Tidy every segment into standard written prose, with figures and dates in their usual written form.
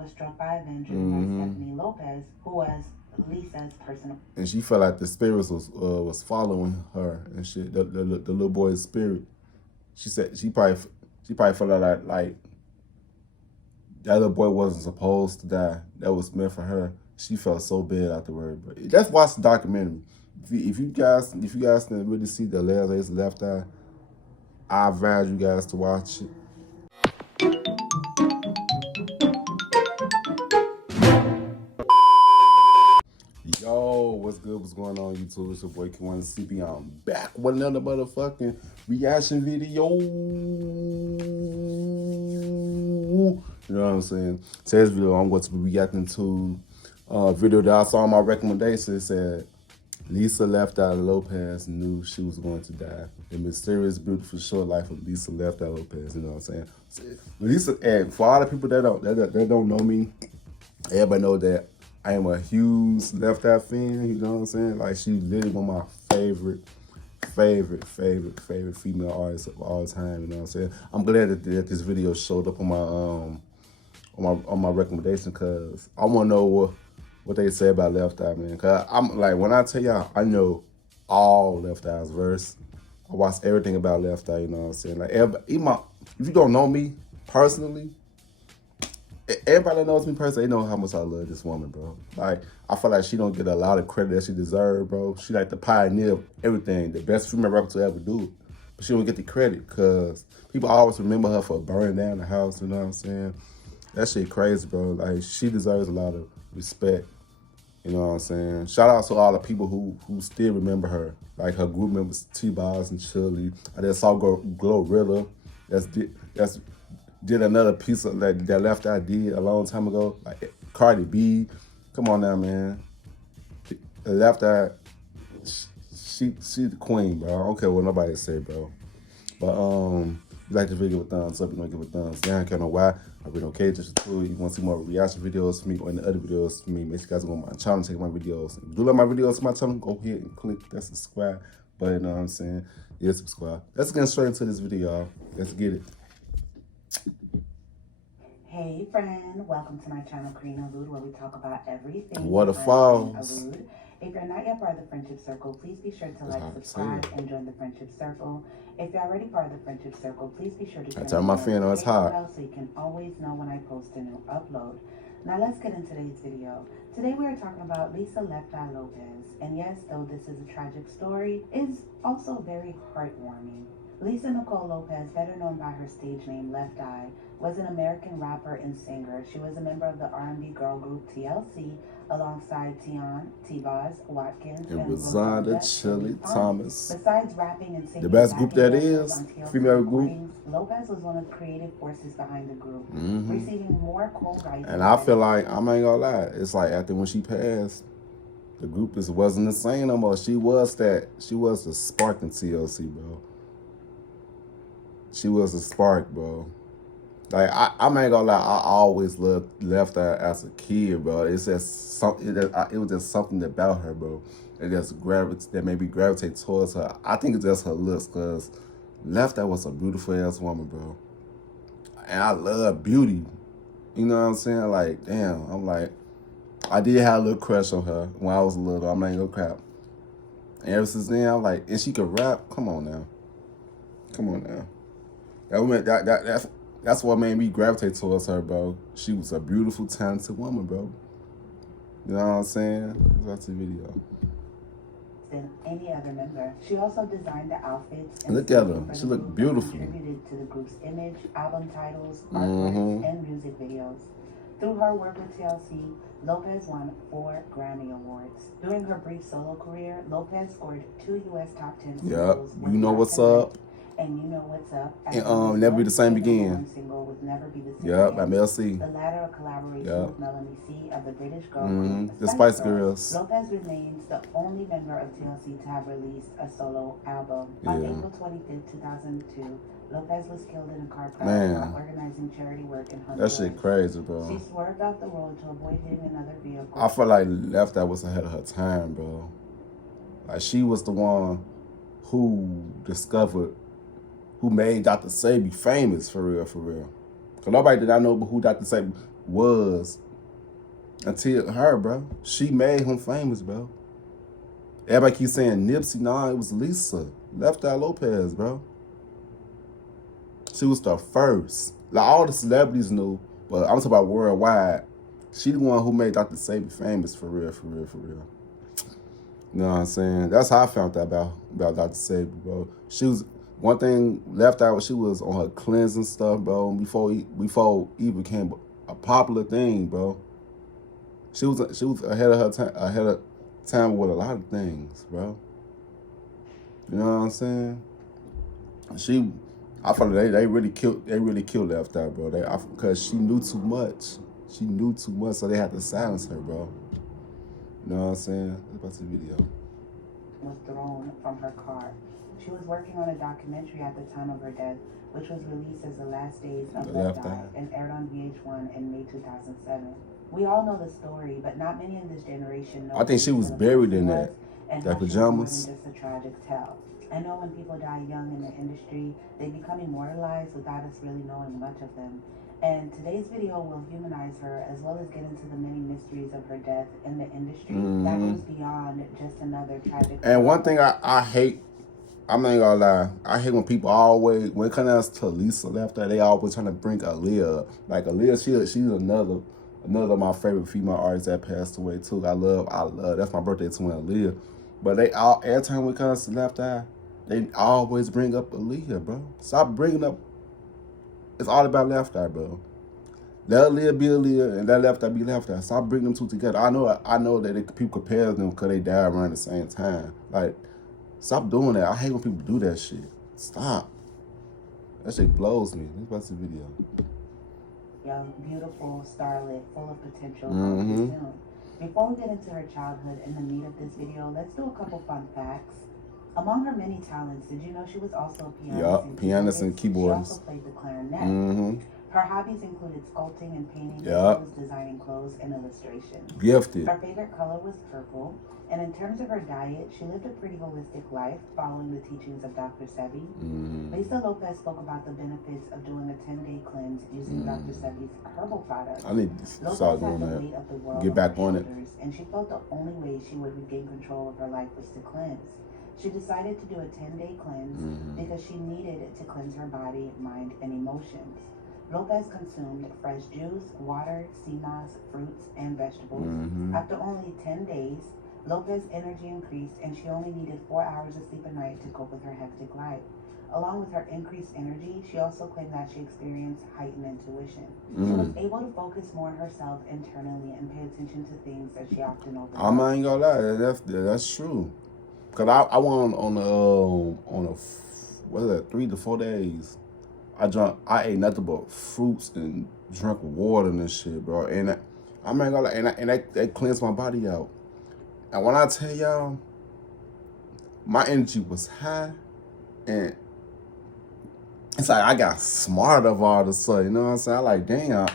was struck by a van driven by Stephanie Lopes, who was Lisa's personal. And she felt like the spirits was following her and shit. The little boy's spirit. She said she probably felt like that little boy wasn't supposed to die. That was meant for her. She felt so bad afterward. But just watch the documentary. If you guys didn't really see the last left eye, I advise you guys to watch it. Yo, what's good? What's going on, YouTube? It's your boy K1CB. I'm back with another motherfucking reaction video. You know what I'm saying? Today's video, I'm going to be reacting to a video that I saw on my recommendation. It said Lisa Left Eye Lopes knew she was going to die. The mysterious, beautiful, short life of Lisa Left Eye Lopes. You know what I'm saying? Lisa, and for all the people that don't know me, everybody know that I am a huge Left Eye fan. You know what I'm saying? Like, she's literally one of my favorite female artists of all time. You know what I'm saying? I'm glad that this video showed up on my recommendation, because I want to know what they say about Left Eye, man. Cause I'm like, when I tell y'all, I know all Left Eye's verse. I watch everything about Left Eye. You know what I'm saying? Like, if you don't know me personally, everybody that knows me personally, they know how much I love this woman, bro. Like, I feel like she don't get a lot of credit that she deserves, bro. She like the pioneer of everything, the best female rapper to ever do it. But she don't get the credit, because people always remember her for burning down the house, you know what I'm saying? That shit crazy, bro. Like, she deserves a lot of respect, you know what I'm saying? Shout out to all the people who still remember her, like her group members, T-Boz and Chili. I just saw Glorilla. That's did another piece of that Left Eye did a long time ago, like Cardi B. Come on now, man. The Left Eye, she the queen, bro. I don't care what nobody say, bro. But if you like this video, give a thumbs up. You don't give a thumbs down. Can't know why. I really don't care. Just cool. You want to see more reaction videos from me or any other videos from me, make sure you guys go on my channel and check my videos. If you do like my videos on my channel, go ahead and click that subscribe button. You know what I'm saying? Yeah, subscribe. Let's get straight into this video, y'all. Let's get it. Hey friend, welcome to my channel, Karina Rude, where we talk about everything. Waterfalls. If you're not yet part of the friendship circle, please be sure to like, subscribe, and join the friendship circle. If you're already part of the friendship circle, please be sure to turn my fan on, it's hot, so you can always know when I post a new upload. Now let's get into today's video. Today we are talking about Lisa Left Eye Lopes. And yes, though this is a tragic story, it's also very heartwarming. Lisa Nicole Lopes, better known by her stage name Left Eye, was an American rapper and singer. She was a member of the R&B girl group TLC alongside Tion, T-Boz, Watkins, and Rosanda Chili Thomas. Besides rapping and singing, the best group that is, female group, Lopes was one of the creative forces behind the group, receiving more co-writing. And I feel like, I ain't gonna lie, it's like after when she passed, the group just wasn't the same no more. She was the spark in TLC, bro. She was a spark, bro. Like, I ain't gonna lie, I always loved Left Eye as a kid, bro. It's just something, it was just something about her, bro. That made me gravitate towards her. I think it's just her looks, because Left Eye was a beautiful ass woman, bro. And I love beauty. You know what I'm saying? Like, damn, I'm like, I did have a little crush on her when I was little. I'm not gonna crap. And ever since then, I'm like, and she could rap. Come on now. Come on now. That's what made me gravitate towards her, bro. She was a beautiful, talented woman, bro. You know what I'm saying? Let's watch the video. Than any other member. She also designed the outfits. And look at her. She looked beautiful. Contributed to the group's image, album titles, artworks, and music videos. Through her work with TLC, Lopes won 4 Grammy Awards. During her brief solo career, Lopes scored 2 U.S. top 10 singles. You Know What's Up. And You Know What's Up. And Never Be the Same Again. Single with Never Be the Same Yep, by Mel C. The latter a collaboration with Melanie C of the British girl group The Spice Girls. Lopes remains the only member of TLC to have released a solo album. On April 25th, 2002, Lopes was killed in a car crash while organizing charity work in Honduras. That shit crazy, bro. She swerved off the road to avoid hitting another vehicle. I feel like Left Eye was ahead of her time, bro. Like, she was the one who made Dr. Sebi famous, for real, for real. Because nobody did not know who Dr. Sebi was until her, bro. She made him famous, bro. Everybody keep saying Nipsey. Nah, it was Lisa. Left Eye Lopes, bro. She was the first. Like, all the celebrities knew, but I'm talking about worldwide. She the one who made Dr. Sabi famous, for real, for real, for real. You know what I'm saying? That's how I found out about Dr. Sabi, bro. She was, one thing left out, she was on her cleansing stuff, bro, before it became a popular thing, bro. She was ahead of her time, with a lot of things, bro. You know what I'm saying? I felt they really killed Left Eye, bro. Because she knew too much. She knew too much, so they had to silence her, bro. You know what I'm saying? Let's watch the video. Was thrown from her car. She was working on a documentary at the time of her death, which was released as The Last Days of Left Eye and aired on VH1 in May 2007. We all know the story, but not many in this generation know. I think she was buried in that pajamas. Just a tragic tale. I know when people die young in the industry, they become immortalized without us really knowing much of them. And today's video will humanize her as well as get into the many mysteries of her death in the industry that goes beyond just another tragic. And one thing I hate, I'm not gonna lie, I hate when people always, when it comes to Lisa Left Eye, they always trying to bring Aaliyah up. Like Aaliyah, she's another of my favorite female artists that passed away too. I love, that's my birthday twin, Aaliyah. But every time we come to Left Eye, they always bring up Aaliyah, bro. Stop bringing up, it's all about Left Eye, bro. Let Aaliyah be Aaliyah and let Left Eye be Left Eye. Stop bringing them two together. I know that people compare them because they died around the same time. Like, stop doing that. I hate when people do that shit. Stop. That shit blows me. Let's watch the video. Young, beautiful, starlit, full of potential. Before we get into her childhood and the meat of this video, let's do a couple fun facts. Among her many talents, did you know she was also a pianist and keyboardist? She also played the clarinet. Her hobbies included sculpting and painting, as well as designing clothes and illustrations. Gifted. Her favorite color was purple. And in terms of her diet, she lived a pretty holistic life, following the teachings of Dr. Sebi. Lisa Lopes spoke about the benefits of doing a 10-day cleanse using Dr. Sebi's herbal products. I need to start doing that. Get back on it. And she felt the only way she would regain control of her life was to cleanse. She decided to do a 10-day cleanse because she needed to cleanse her body, mind, and emotions. Lopes consumed fresh juice, water, sea moss, fruits, and vegetables. After only 10 days, Lopes' energy increased and she only needed 4 hours of sleep a night to cope with her hectic life. Along with her increased energy, she also claimed that she experienced heightened intuition. She was able to focus more on herself internally and pay attention to things that she often overlooked. I'm not even gonna lie, that's true. Cause I went on a what is that, 3 to 4 days. I ate nothing but fruits and drank water and shit, bro. And I'm not gonna lie, and that cleansed my body out. And when I tell y'all, my energy was high, and it's like I got smarter all of a sudden, you know what I'm saying? I like, damn,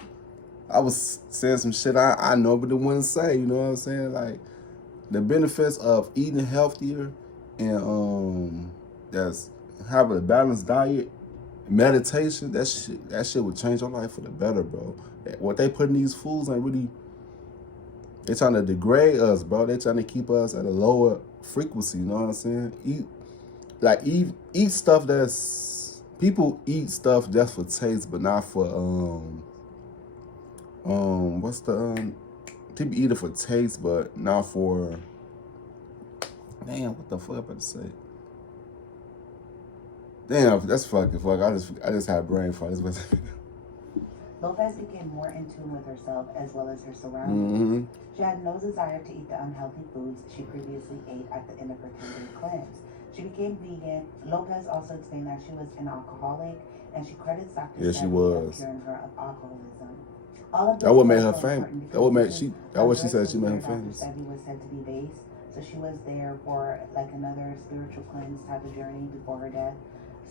I was saying some shit I nobody wouldn't say, you know what I'm saying? Like, the benefits of eating healthier and that's having a balanced diet, meditation, that shit would change your life for the better, bro. What they put in these foods ain't really, they trying to degrade us, bro. They trying to keep us at a lower frequency, you know what I'm saying? Eat stuff that's, people eat stuff just for taste, but not for, people eat it for taste, but not for, damn, what the fuck am I about to say? Damn, that's fucking fuck. I just had brain fart. Lopes became more in tune with herself as well as her surroundings. She had no desire to eat the unhealthy foods she previously ate at the end of her 10-day cleanse. She became vegan. Lopes also explained that she was an alcoholic, and she credits Dr. Sebi for curing her of alcoholism. All of that would make her famous. That what she said she made her famous. Dr. Sebi was said to be based, so she was there for like another spiritual cleanse type of journey before her death.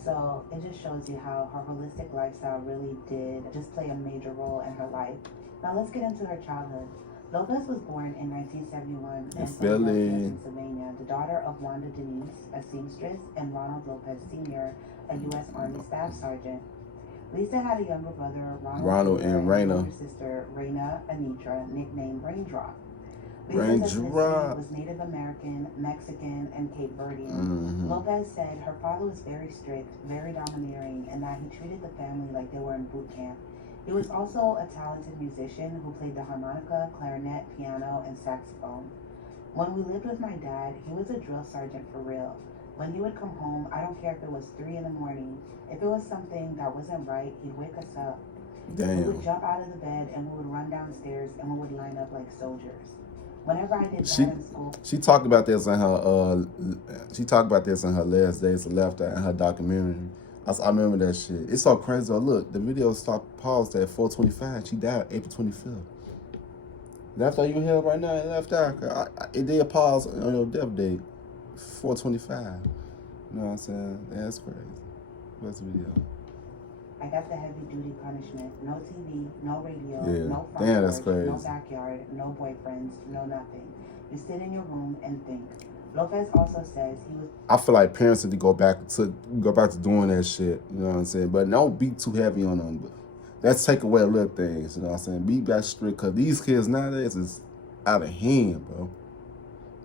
So it just shows you how her holistic lifestyle really did just play a major role in her life. Now let's get into her childhood. Lopes was born in 1971 in Philadelphia, Pennsylvania, the daughter of Wanda Denise, a seamstress, and Ronald Lopes Sr., a U.S. Army Staff Sergeant. Lisa had a younger brother, Ronald Jr., and and an Raina. older sister, Raina Anitra, nicknamed Raindrop. Lisa's ethnicity Raindrop. was Native American, Mexican, and Cape Verdean. Mm-hmm. Lopes said her father was very strict, very domineering, and that he treated the family like they were in boot camp. He was also a talented musician who played the harmonica, clarinet, piano, and saxophone. When we lived with my dad, he was a drill sergeant for real. When he would come home, I don't care if it was 3 in the morning. If it was something that wasn't right, he'd wake us up. Damn. We would jump out of the bed and we would run downstairs and we would line up like soldiers. Whenever I did that in school, she talked about this in her last days of Left Eye in her documentary. I remember that shit. It's so crazy though. Look, the video paused at 4:25. She died April 25th. Left Eye, you here right now? Left Eye. It did pause on your death date, 4:25. You know what I'm saying? That's crazy. What's the video? I got the heavy duty punishment. No TV, no radio, no front damn, that's porch, crazy. no backyard, no boyfriends, no nothing. You sit in your room and think. Lopes also says he was. I feel like parents need to go back to doing that shit. You know what I'm saying? But don't be too heavy on them. But let's take away little things. You know what I'm saying? Be back strict, because these kids nowadays is out of hand, bro.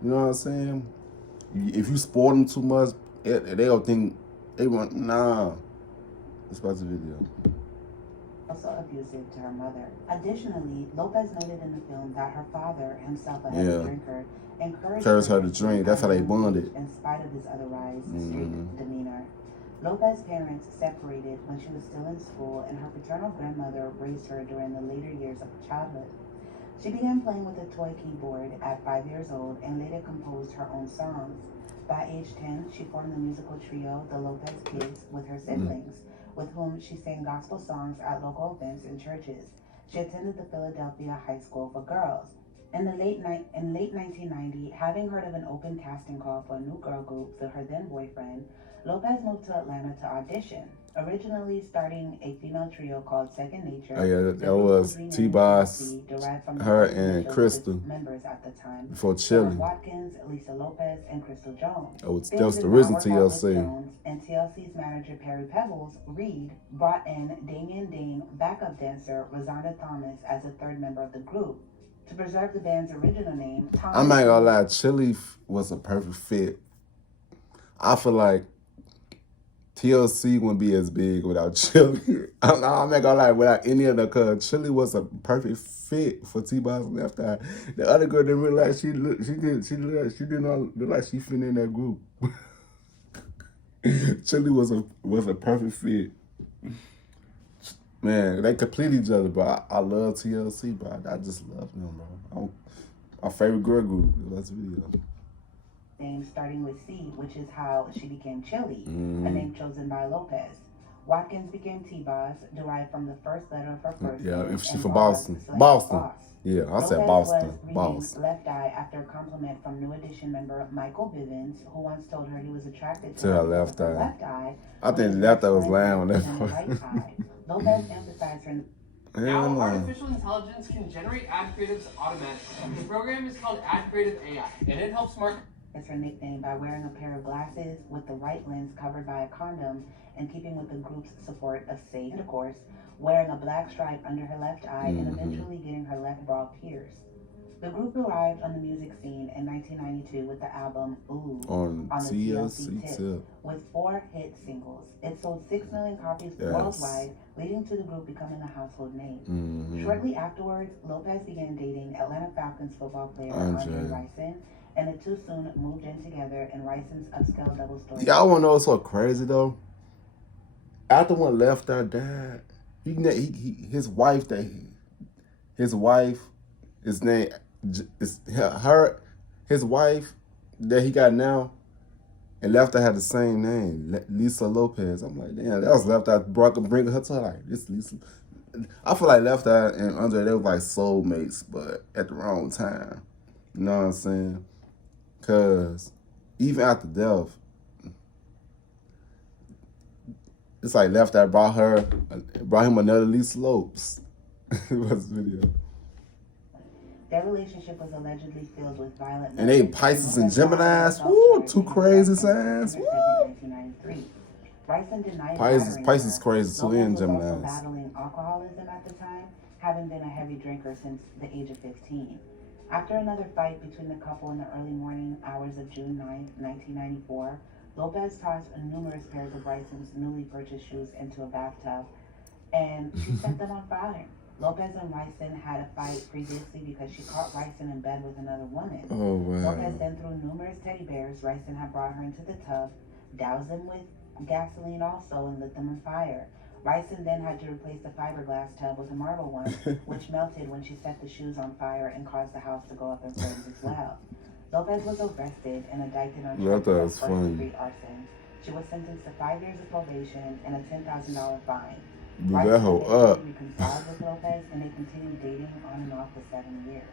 You know what I'm saying? If you spoil them too much, they'll think they want nah. Let's watch the video. Also abusive to her mother. Additionally, Lopes noted in the film that her father, himself a heavy drinker, encouraged her to drink. That's how they bonded. In spite of his otherwise strict demeanor. Lopes' parents separated when she was still in school, and her paternal grandmother raised her during the later years of her childhood. She began playing with a toy keyboard at 5 years old and later composed her own songs. By age 10, she formed the musical trio, the Lopes Kids, with her siblings, with whom she sang gospel songs at local events and churches. She attended the Philadelphia High School for Girls. In late 1990, having heard of an open casting call for a new girl group for her then boyfriend, Lopes moved to Atlanta to audition. Originally starting a female trio called Second Nature. Oh yeah, that was T-Boss, her and Crystal. Members at the time. Before Chili. Watkins, Lisa Lopes, and Crystal Jones. That was the original TLC. And TLC's manager Perry Pebbles, Reed, brought in Damian Dane, backup dancer Rosanna Thomas, as a third member of the group. To preserve the band's original name, Thomas. I'm not gonna lie, Chili was a perfect fit. I feel like TLC wouldn't be as big without Chili. I'm not gonna lie, without any of the, cause Chili was a perfect fit for T-Boss Left Eye. The other girl didn't realize she did not look like she fit in that group. Chili was a perfect fit. Man, they complete each other, but I love TLC, bro. I just love them, bro. My favorite girl group. Let's video. Name starting with C, which is how she became Chili, a name chosen by Lopes. Watkins became T-Boss, derived from the first letter of her first name. Yeah, if she's from Boston. Boston. Yeah, I said Boston. Boston. Left Eye after a compliment from New Edition member Michael Bivens, who once told her he was attracted to her left eye. I think left eye was lying on that part. Right. Lopes emphasized her. Now, artificial intelligence can generate ad creatives automatically. The program is called Ad Creative AI, and it helps market. Is her nickname by wearing a pair of glasses with the right lens covered by a condom, and keeping with the group's support of safe intercourse, wearing a black stripe under her left eye, and eventually getting her left bra pierced. The group arrived on the music scene in 1992 with the album Ooh on the TLC tip, with 4 hit singles. It sold 6 million copies worldwide, leading to the group becoming a household name. Shortly afterwards, Lopes began dating Atlanta Falcons football player Andre Rison, and the two soon moved in together in Rison's upscale double-story. Y'all wanna know what's so crazy though? After when Left Eye died, his wife, his name is his wife that he got now, and Left Eye had the same name, Lisa Lopes. I'm like, damn, that was Left Eye bringing her to her, like, this Lisa. I feel like Left Eye and Andre, they were like soulmates, but at the wrong time. You know what I'm saying? Cause even after death, it's like Left Eye brought him another Lisa Lopes. What's the video? Their relationship was allegedly filled with violent. And they Pisces and Geminis. Woo, two crazy signs. Woo. 1993. Rison denied Pisces battering is her. crazy too, Lopez and was also Gemini's. battling alcoholism at the time, having been a heavy drinker since the age of 15. After another fight between the couple in the early morning hours of June 9, 1994, Lopez tossed numerous pairs of Rison's newly purchased shoes into a bathtub, and she set them on fire. Lopez and Rison had a fight previously because she caught Rison in bed with another woman. Oh, wow. Lopez then threw numerous teddy bears Rison had brought her into the tub, doused them with gasoline also, and lit them on fire. Rison then had to replace the fiberglass tub with a marble one, which melted when she set the shoes on fire and caused the house to go up in flames as well. Lopez was arrested and indicted on charges of first-degree arson. She was sentenced to 5 years of probation and a $10,000 fine. Blew that hoe up. Reconciled with Lopez, and they continued dating on and off for 7 years.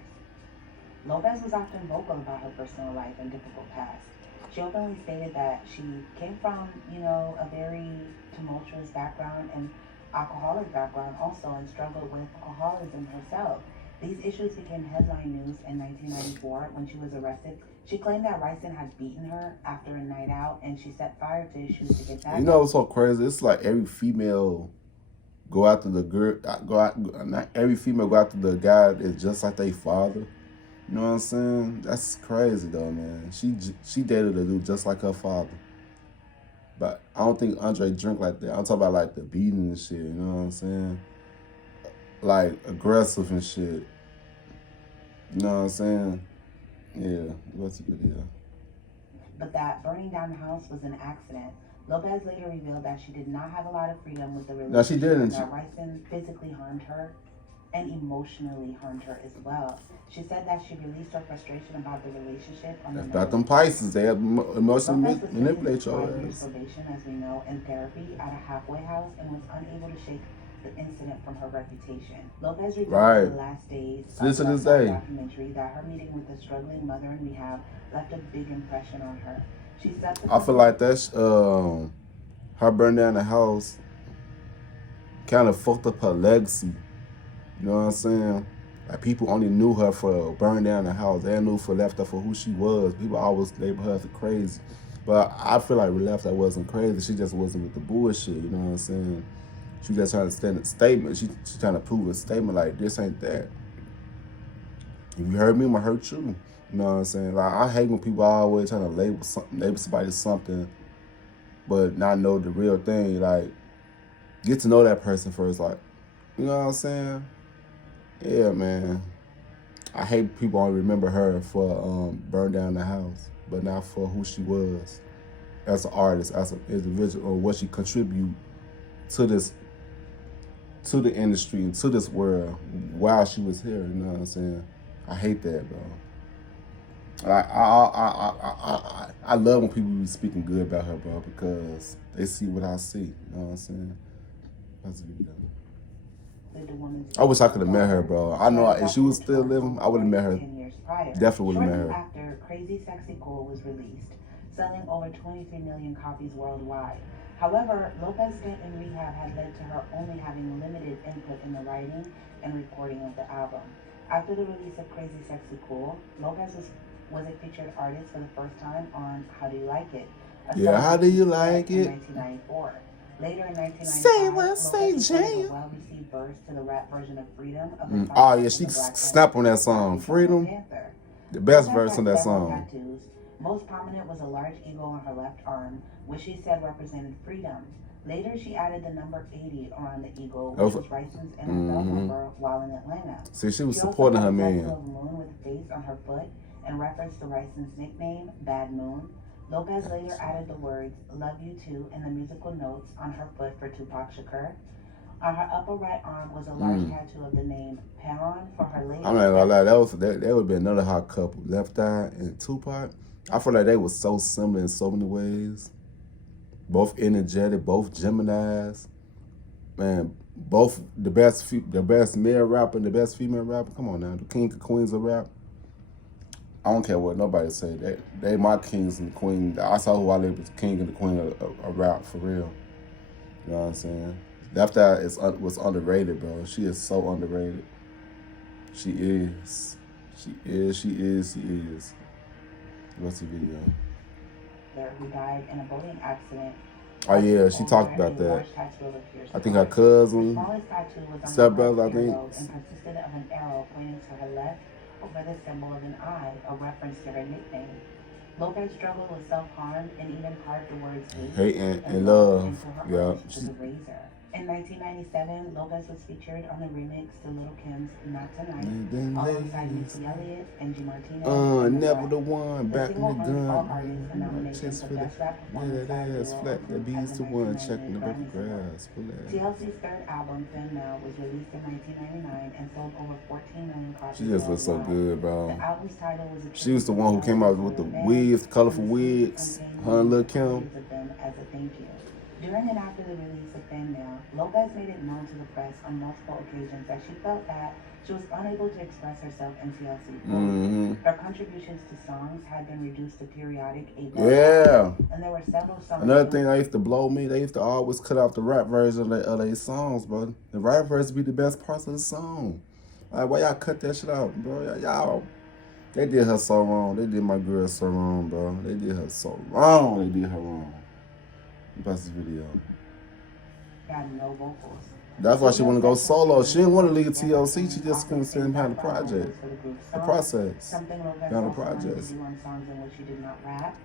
Lopez was often vocal about her personal life and difficult past. She openly stated that she came from, a very tumultuous background and alcoholic background also, and struggled with alcoholism herself. These issues became headline news in 1994 when she was arrested. She claimed that Rison had beaten her after a night out, and she set fire to his shoes to get back. You know what's so crazy? It's like every female go after the girl, not every female go after the guy that's just like their father. You know what I'm saying? That's crazy though, man. She dated a dude just like her father. But I don't think Andre drink like that. I'm talking about like the beating and shit, you know what I'm saying? Like aggressive and shit. You know what I'm saying? Yeah, what's a good deal? But that burning down the house was an accident. Lopez later revealed that she did not have a lot of freedom with the relationship. No, she didn't. That Rison physically harmed her and emotionally harmed her as well. She said that she released her frustration about the relationship on the about them Pisces. They have emotionally manipulate your ass. Probation, as we know, in therapy at a halfway house, and was unable to shake the incident from her reputation. Lopez revealed in the last days of the documentary that her meeting with the struggling mother in rehab left a big impression on her. I feel like that's her burning down the house kind of fucked up her legacy. You know what I'm saying? Like people only knew her for burning down the house. They knew for left her for who she was. People always labeled her as crazy. But I feel like left her wasn't crazy. She just wasn't with the bullshit. You know what I'm saying? She just trying to stand a statement. She trying to prove a statement like this ain't that. If you hurt me, I'm gonna hurt you. You know what I'm saying? Like I hate when people always trying to label somebody something, but not know the real thing. Like get to know that person first. Like you know what I'm saying? Yeah, man. I hate people only remember her for burn down the house, but not for who she was as an artist, as an individual, or what she contribute to the industry and to this world while she was here. You know what I'm saying? I hate that, bro. I love when people be speaking good about her, bro, because they see what I see. You know what I'm saying? That's video. I wish I could have met her, bro. I know if she was still living, I would have met her. Definitely would have met her. After Crazy Sexy Cool was released, selling over 23 million copies worldwide. However, Lopez's stint in rehab had led to her only having limited input in the writing and recording of the album. After the release of Crazy Sexy Cool, Lopez was a featured artist for the first time on How Do You Like It? Yeah, How Do You Like It? In 1994. Later in 1995, say what, say Jay. A well-received verse to the rap version of Freedom. Oh yeah, she snapped on that song, Freedom. The best verse on that song. Tattoos. Most prominent was a large eagle on her left arm, which she said represented freedom. Later, she added the number 80 around the eagle, which was Rison's NFL number while in Atlanta. See, she was supporting her man. She also had a moon with a face on her foot in reference to Rison's nickname, Bad Moon. Lopez later added the words, Love You Too, in the musical notes on her foot for Tupac Shakur. On her upper right arm was a large tattoo of the name Perron for her lady. I'm not gonna lie, that would be another hot couple. Left Eye and Tupac. I feel like they were so similar in so many ways. Both energetic, both Geminis. Man, both the best male rapper and the best female rapper. Come on now, the king and queens of rap. I don't care what nobody say. They my kings and queens. I saw who I lived with, the king and the queen of rap, for real. You know what I'm saying? Left Eye was underrated, bro. She is so underrated. She is. What's the video? Who died in a boating accident. Oh yeah, she talked about that. I think her cousin, stepbrother, I think. And consisted of an arrow pointing to her left over the symbol of an eye, a reference to her nickname. Lopes struggled with self-harm and even carved the words hate and love. into her Yeah. arms with a razor. In 1997, Lopes was featured on the remix to Lil Kim's Not Tonight, alongside Missy Elliott and G. Martinez. Never the one, back in the gun. All artists a nomination for Best Rap Performance by a that ass Duo flat, that beats the one, checking the Grammy baby Award. grass. TLC's third album, Thin Now, was released in 1999 and sold over 14 million copies. She just looks so good, bro. The album's title was She was the one who came out with the wigs, colorful wigs, her and Lil Kim. Of them as a thank you. During and after the release of Thin Now, Lopes made it known to the press on multiple occasions that she felt that she was unable to express herself in TLC. Her contributions to songs had been reduced to periodic Yeah. And there were several songs. Another thing that used to blow me, they used to always cut off the rap version of their songs, bro. The rap version be the best parts of the song. Like, why y'all cut that shit out, bro? Y'all, they did her so wrong. They did my girl so wrong, bro. They did her so wrong. They did her wrong. That's the video. Got no vocals. That's why she want to go solo. She didn't want to leave TLC. She just couldn't stand behind the project. The process. Something Lopes Behind the also wanted to project. do on songs in which she did not rap.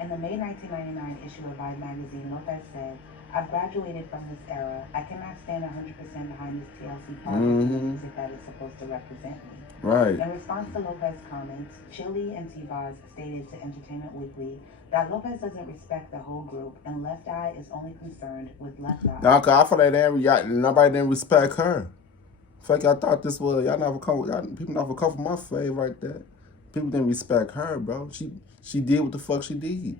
In the May 1999 issue of Vibe magazine, Lopes said, "I've graduated from this era. I cannot stand 100% behind this TLC project music that is supposed to represent me." Right. In response to Lopes' comments, Chili and T-Boz stated to Entertainment Weekly that Lopes doesn't respect the whole group and Left Eye is only concerned with Left Eye. Now, cause I feel like nobody didn't respect her. In fact, I thought this was people never come for my fave right there. People didn't respect her, bro. She did what the fuck she did.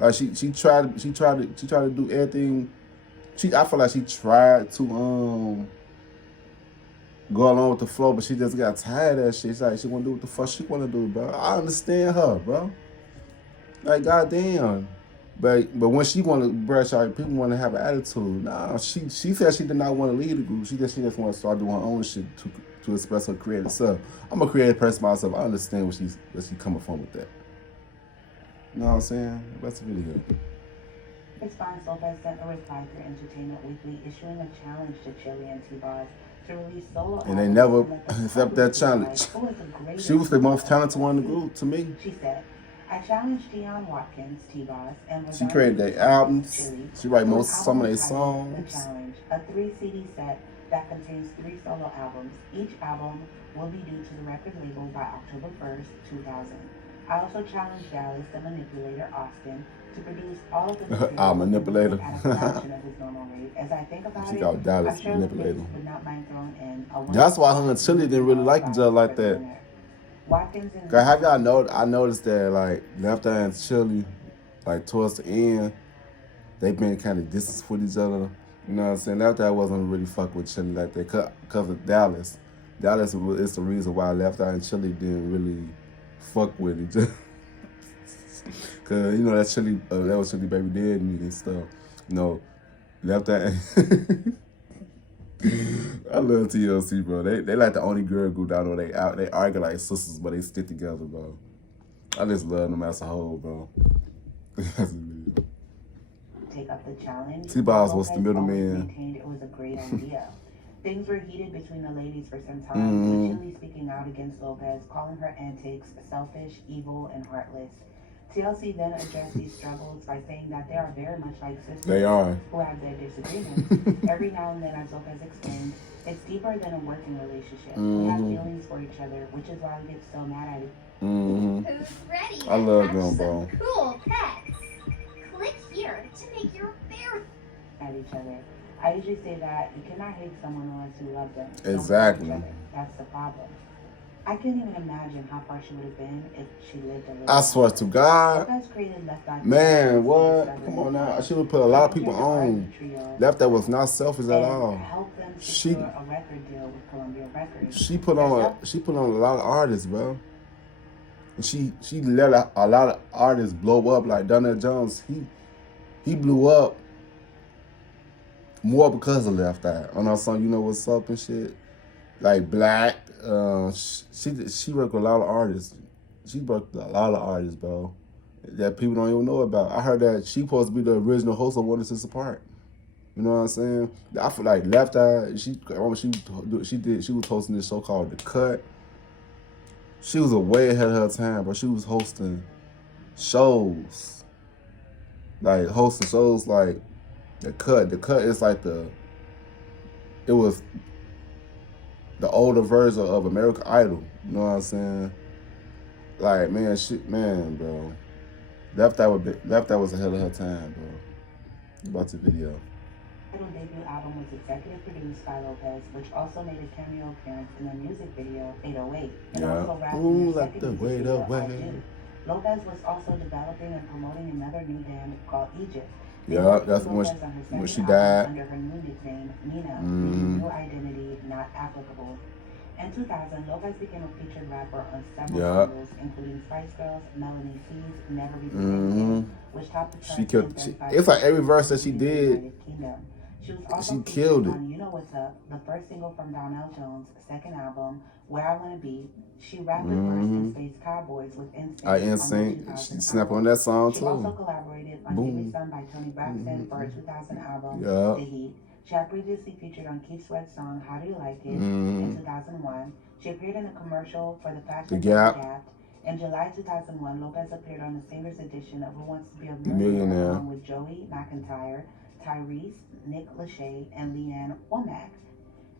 Like she tried to do everything. I feel like she tried to go along with the flow, but she just got tired of that shit. She's like, she wanna do what the fuck she wanna do, bro. I understand her, bro. Like, goddamn. But when she wanna brush out, people wanna have an attitude. Nah, she said she did not want to lead the group. She just wanna start doing her own shit to express her creative self. I'm a creative person myself. I understand where she's coming from with that. You know what I'm saying? That's the video. Response, Lopes sent a reply through Entertainment Weekly issuing a challenge to Chili and T-Boz to release solo And they albums never and accept that challenge. She was the most talented one in the group to me. She said, "I challenged Dionne Watkins, T-Boz, and She created their albums. Chili She write to an some of their album titled songs. The Challenge, a 3 CD set that contains 3 solo albums. Each album will be due to the record label by October 1st, 2000. I also challenged Dallas, the manipulator Austin, to produce all of the material Manipulator. at a fraction of his normal rate. As I think about She it, got Dallas I'm sure manipulator. Lopes would not mind throwing in a That's why her and Chili didn't really like each other like that. Watkins and Cause have y'all know? I noticed that like Left Eye and Chili, like towards the end, they've been kind of distant with each other. You know what I'm saying? Left Eye wasn't really fuck with Chili like that because of Dallas. Dallas is the reason why Left Eye and Chili didn't really fuck with each other. Cause you know that was Chili baby daddy and stuff. You know, Left Eye. I love TLC, bro. They like the only girl group down there. They argue like sisters, but they stick together, bro. I just love them as a whole, bro. Take up the challenge. T-Boz was the middleman. Maintained it was a great idea. Things were heated between the ladies for some time, with Chili speaking out against Lopes, calling her antics selfish, evil, and heartless. TLC then addressed these struggles by saying that they are very much like sisters They are. who have their disagreements. Every now and then, as Lopes explained, it's deeper than a working relationship. We have feelings for each other, which is why we get so mad at it. Who's ready? I love to them, have bro. some cool pets. Click here to make your bear At each other. I usually say that you cannot hate someone unless you love them. Don't Exactly. hate each other. That's the problem. I can't even imagine how far she would have been if she lived a little. I swear to God. Lopes created Left Eye. Man, what? Come on now. She would put a lot of people on. Left Eye was not selfish at all. Help them She- secure a record deal with Columbia Records. She put on a lot of artists, bro. And she let a lot of artists blow up. Like Donnell Jones, he blew up more because of Left Eye. On our song, You Know What's Up and shit. Like Black. She worked with a lot of artists. She worked with a lot of artists, bro. that people don't even know about. I heard that she supposed to be the original host of One Is This Apart. You know what I'm saying? I feel like Left Eye. She was hosting this show called The Cut. She was way ahead of her time, but she was hosting shows like The Cut. The Cut is like it was the older version of American Idol. You know what I'm saying? Like, man, bro. Left Eye was ahead of her time, bro. About the video. Her debut album was executive produced by Lopes, which also made a cameo appearance in the music video 808. And also rapped in their second music video, I Do. Lopes was also developing and promoting another new band called Egypt. Yeah, that's when she died. Under her new nickname, Nina, meaning new identity, not applicable. In 2000, Lopes became a featured rapper on several singles, including Spice Girls, Melanie C's Never Be the Same, which topped the charts. It's like every verse that she did, she was also killed it. On You Know What's Up, the first single from Donnell Jones' second album, Where I Wanna Be. She rapped with first in Space Cowboys with NSYNC. She snapped on that song too. She also collaborated on Give Me Some by Tony Braxton for her 2000 album, The Heat. She had previously featured on Keith Sweat's song How Do You Like It in 2001. She appeared in a commercial for the fashion Gap. In July 2001, Lopes appeared on the Singers edition of Who Wants to Be a Millionaire along with Joey McIntyre, Tyrese, Nick Lachey, and Leanne Womack.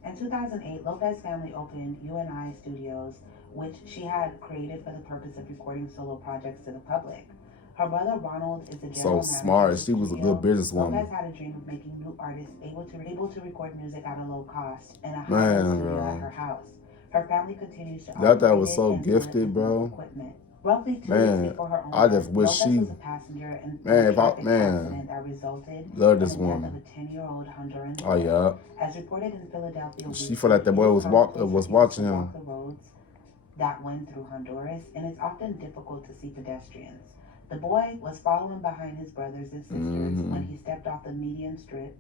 In 2008, Lopes' family opened UNI Studios, which she had created for the purpose of recording solo projects to the public. Her brother Ronald is a general manager. So smart. She was a good businesswoman. Lopes had a dream of making new artists able to record music at a low cost in a high-end studio at her house. Her family continues to operate that was so gifted, bro. Equipment. Roughly 2 years before her own I just wish Lopes she was a passenger in a traffic accident that resulted love this in the woman. death of a 10-year-old Honduran boy. Oh yeah. As reported in Philadelphia, she felt like that boy was watching him. The roads that went through Honduras, and it's often difficult to see pedestrians. The boy was following behind his brothers and sisters when he stepped off the median strip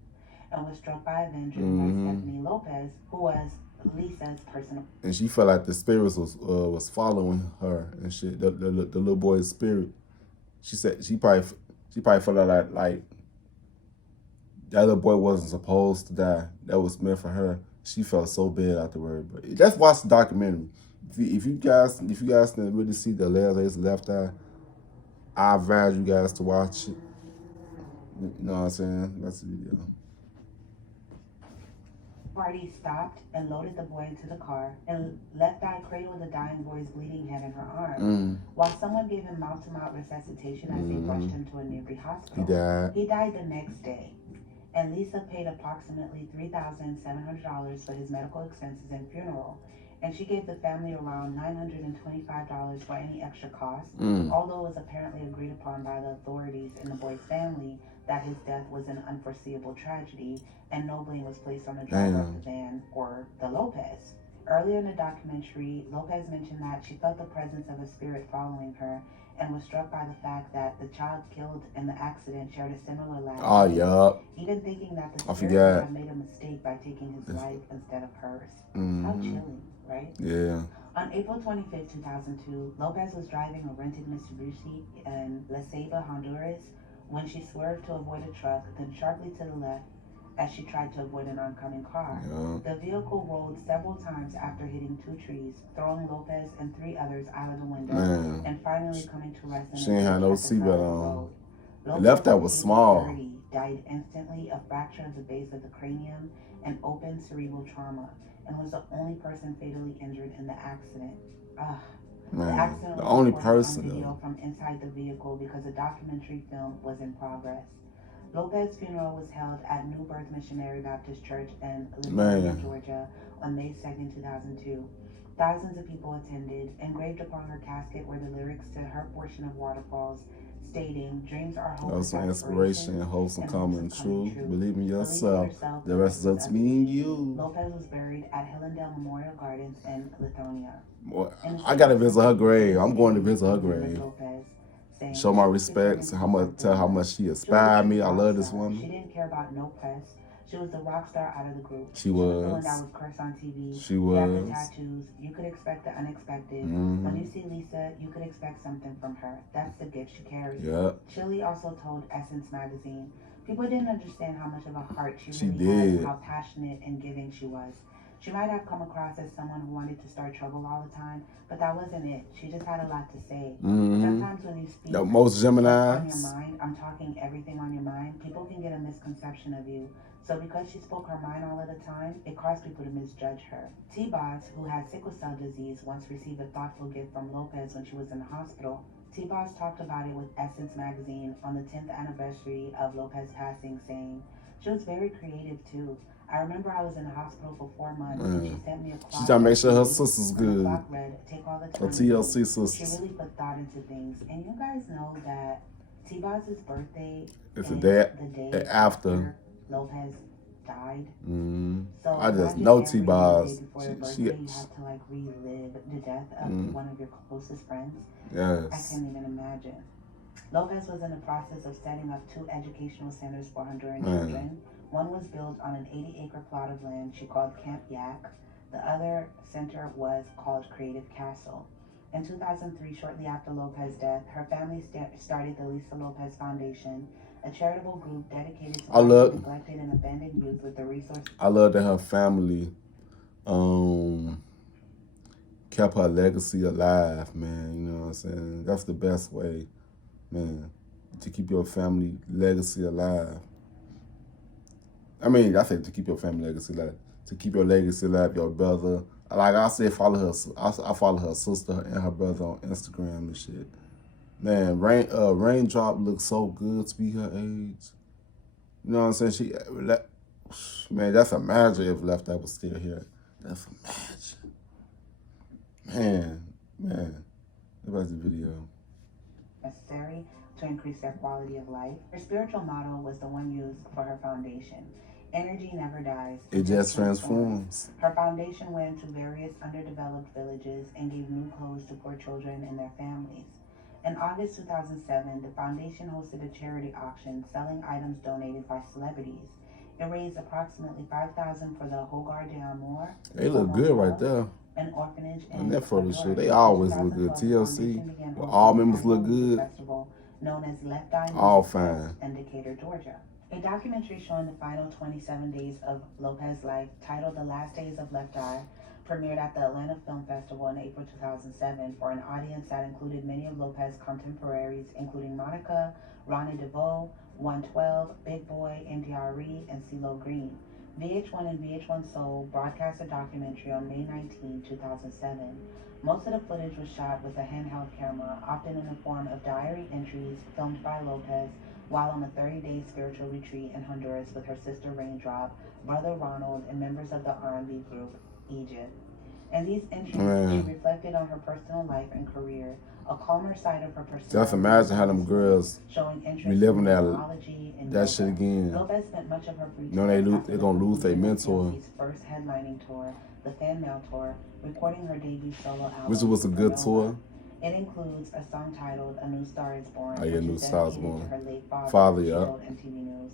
and was struck by a van driven by Stephanie Lopes, who was Lisa's personal. And she felt like the spirits was following her and shit. The little boy's spirit. She said she probably felt like that little boy wasn't supposed to die. That was meant for her. She felt so bad afterward. But just watch the documentary. If you guys didn't really see the Left Eye, I advise you guys to watch it. You know what I'm saying? That's the video. Party stopped and loaded the boy into the car and Left Eye cradled the dying boy's bleeding head in her arms while someone gave him mouth-to-mouth resuscitation as they rushed him to a nearby hospital. He died the next day, and Lisa paid approximately $3,700 for his medical expenses and funeral, and she gave the family around $925 for any extra costs, although it was apparently agreed upon by the authorities and the boy's family that his death was an unforeseeable tragedy and no blame was placed on the driver of the van or the Lopes. Earlier in the documentary, Lopes mentioned that she felt the presence of a spirit following her and was struck by the fact that the child killed in the accident shared a similar last name, even thinking that the spirit had made a mistake by taking his life instead of hers. How chilling, right? Yeah. On April 25, 2002, Lopes was driving a rented Mitsubishi in La Ceiba, Honduras, when she swerved to avoid a truck, then sharply to the left as she tried to avoid an oncoming car. The vehicle rolled several times after hitting 2 trees, throwing Lopes and 3 others out of the window, and finally coming to rest in she ain't had no seatbelt on. Left Eye was small. Died instantly of fracture of the base of the cranium and open cerebral trauma, and was the only person fatally injured in the accident. The accident was only recorded person on video from inside the vehicle because a documentary film was in progress. Lopes' funeral was held at New Birth Missionary Baptist Church in Livonia, Georgia on May 2nd, 2002. Thousands of people attended. Engraved upon her casket were the lyrics to her portion of Waterfalls, stating, "Dreams are hope, also inspiration, wholesome, coming true. Believe in yourself. The rest is up to me and you." Lopes was buried at Hillendale Memorial Gardens in Lithonia. I gotta visit her grave. I'm going to visit her grave. Show my respects. Tell how much she inspired me. I love this woman. She didn't care about no press, She was the rock star out of the group. She the one was. that was cursed on TV. She She had the was. tattoos. You could expect the unexpected. Mm-hmm. When you see Lisa, you could expect something from her. That's the gift she carries. Yep. Chili also told Essence magazine, people didn't understand how much of a heart she really did. had, how passionate and giving she was. She might have come across as someone who wanted to start trouble all the time, but that wasn't it. She just had a lot to say. Mm-hmm. Sometimes when you speak The most what's on Geminis. your mind, I'm talking everything on your mind, people can get a misconception of you. So because she spoke her mind all of the time, it caused people to misjudge her. T-Boz, who had sickle cell disease, once received a thoughtful gift from Lopes when she was in the hospital. T-Boz talked about it with Essence magazine on the 10th anniversary of Lopes passing, saying, she was very creative too. I remember I was in the hospital for 4 months and she sent me a clock. She's trying to make sure her sister's good. The clock read, take all the time. Her TLC She sisters. really put thought into things. And you guys know that T-Boz's birthday It's is a day the day after. Lopes died. Mm-hmm. So I just imagine know every T-Boz. day before your birthday, you have to like relive the death of one of your closest friends. I Yes. can't even imagine. Lopes was in the process of setting up 2 educational centers for Honduran Man. children. One was built on an 80-acre plot of land she called Camp Yak. The other center was called Creative Castle. In 2003, shortly after Lopes' death, her family started the Lisa Lopes Foundation, a charitable group dedicated to neglected and abandoned youth with the resources. I love that her family kept her legacy alive, man. You know what I'm saying? That's the best way, man, to keep your family legacy alive. I mean, I said to keep your family legacy alive. To keep your legacy alive, your brother. Like I said, follow her. I follow her sister and her brother on Instagram and shit. Man, Raindrop looks so good to be her age. You know what I'm saying? Man, that's a magic if Left Eye was still here. That's a magic. Man. What about the video? Necessary to increase their quality of life. Her spiritual motto was the one used for her foundation. Energy never dies. It just transforms. Her foundation went into various underdeveloped villages and gave new clothes to poor children and their families. In August 2007, the foundation hosted a charity auction selling items donated by celebrities. It raised approximately $5,000 for the Hogar de Amor. They look good right there. An orphanage And that photo shoot, they always look good. TLC, where all members look good. Festival known as Left Eye All Music fine. Fest in Decatur, Georgia. A documentary showing the final 27 days of Lopes' life, titled The Last Days of Left Eye, premiered at the Atlanta Film Festival in April 2007 for an audience that included many of Lopes' contemporaries, including Monica, Ronnie DeVoe, 112, Big Boy, NDRE, and CeeLo Green. VH1 and VH1 Soul broadcast a documentary on May 19, 2007. Most of the footage was shot with a handheld camera, often in the form of diary entries filmed by Lopes while on a 30-day spiritual retreat in Honduras with her sister Raindrop, brother Ronald, and members of the R&B group Egypt. In these entries, she reflected on her personal life and career, a calmer side of her personality. Just imagine how them girls showing interest reliving in neurology and that shit again. Lopes spent much of her free time. You know they're gonna lose their mentor. TLC's first headlining tour, the Fan Mail Tour, recording her debut solo album. Which was a good tour. It includes a song titled "A New Star Is Born," Oh yeah, which New is Star Is dedicated Born. to her late father, Father, she yeah. told MTV News.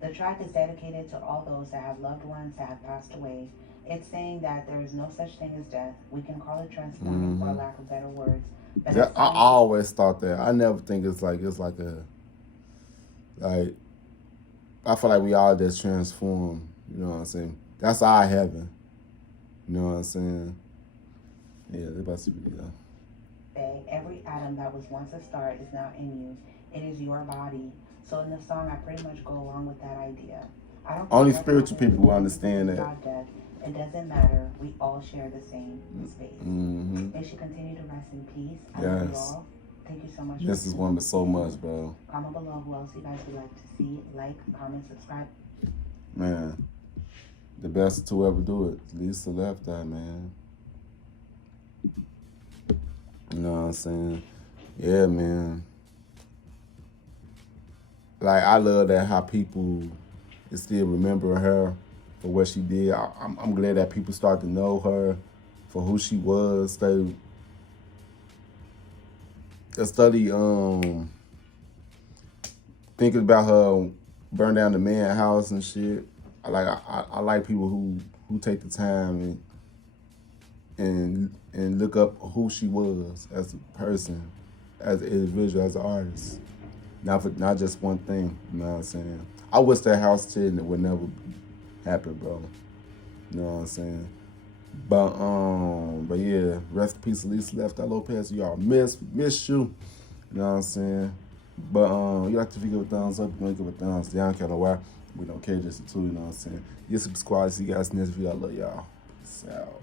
The track is dedicated to all those that have loved ones that have passed away. It's saying that there is no such thing as death. We can call it transforming, for lack of better words. But Yeah, I always thought that. I never think it's like I feel like we all just transform. You know what I'm saying? That's our heaven. You know what I'm saying? Yeah, that's the video. Every atom that was once a star is now in you. It is your body. So in the song, I pretty much go along with that idea. I don't Only care what spiritual happens, people will understand that. God, death. It doesn't matter. We all share the same space. Mm-hmm. May she continue to rest in peace. I love you Yes. all. Thank you so much. This is woman so much, bro. Comment below who else you guys would like to see. Like, comment, subscribe. Man, the best to ever do it. Lisa Left Eye, man. You know what I'm saying? Yeah, man. Like, I love that how people still remember her for what she did. I'm glad that people start to know her for who she was. They study thinking about her burn down the man house and shit. I like people who take the time and look up who she was as a person, as an individual, as an artist. Not just one thing, you know what I'm saying? I wish that house and it would never happen, bro. You know what I'm saying? But yeah, rest in peace, Lisa Lopes. Y'all miss you. You know what I'm saying? But you like to give a thumbs up, you want to give a thumbs down, kind of why we don't care just the two, you know what I'm saying? Yes, subscribe, see you guys next video. I love y'all. Peace out.